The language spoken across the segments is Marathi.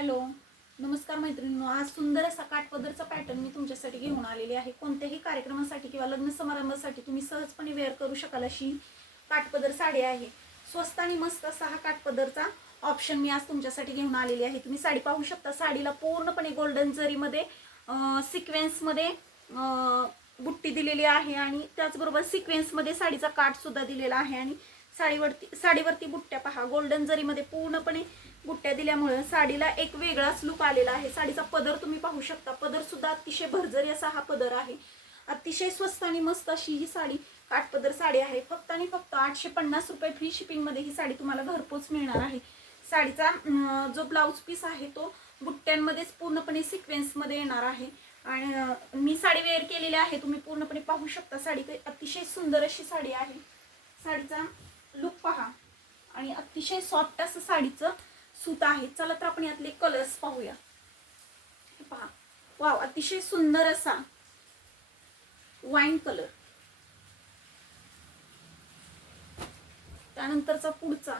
हॅलो, नमस्कार मैत्रिणींनो. आज सुंदर असा काठपदरचा पॅटर्न मी तुमच्यासाठी घेऊन आलेली आहे. कोणत्याही कार्यक्रमासाठी किंवा लग्न समारंभासाठी तुम्ही सहजपणे वेअर करू शकाल अशी काठपदर साडी आहे. स्वस्त आणि मस्त असा हा काठपदरचा ऑप्शन मी आज तुमच्यासाठी घेऊन आलेली आहे. तुम्ही साडी पाहू शकता. साडीला पूर्णपणे गोल्डन जरीमध्ये सिक्वेन्समध्ये बुट्टी दिलेली आहे आणि त्याचबरोबर सिक्वेन्समध्ये साडीचा काठ सुद्धा दिलेला आहे आणि साडीवरती बुट्ट्या पहा, गोल्डन जरीमध्ये पूर्णपणे बुट्ट्या दिल्यामुळे साडीला एक वेगळाच लुक आलेला आहे. साडीचा पदर तुम्ही पाहू शकता. पदर सुद्धा अतिशय भरजरी असा हा पदर आहे. अतिशय स्वस्त आणि मस्त अशी ही साडी काठपदर साडी आहे. फक्त आणि फक्त 850 रुपये फ्री शिपिंगमध्ये ही साडी तुम्हाला घरपोच मिळणार आहे. साडीचा जो ब्लाऊज पीस आहे तो बुट्ट्यांमध्येच पूर्णपणे सिक्वेन्समध्ये येणार आहे आणि मी साडी वेअर केलेली आहे. तुम्ही पूर्णपणे पाहू शकता. साडी अतिशय सुंदर अशी साडी आहे. साडीचा लुक पहा आणि अतिशय सॉफ्ट असं साडीचं सूत आहे. चला तर आपण यातले कलर्स पाहूया. पहा, वाव, अतिशय सुंदर असा वाईन कलर. त्यानंतरचा पुढचा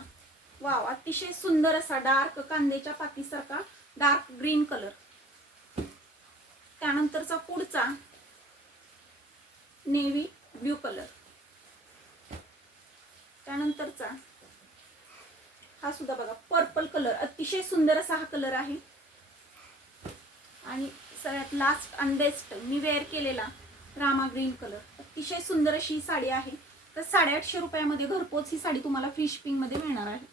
वाव, अतिशय सुंदर असा डार्क कांद्याच्या पातीसारखा डार्क ग्रीन कलर. त्यानंतरचा पुढचा नेव्ही ब्ल्यू कलर. त्यानंतरचा हा सुद्धा बघा पर्पल कलर. अतिशय सुंदर असा हा कलर आहे. आणि सगळ्यात लास्ट आणि बेस्ट मी वेअर केलेला रामा ग्रीन कलर. अतिशय सुंदर अशी साडी आहे. तर 850 रुपयामध्ये घरपोच ही साडी तुम्हाला फ्री शिपिंगमध्ये मिळणार आहे.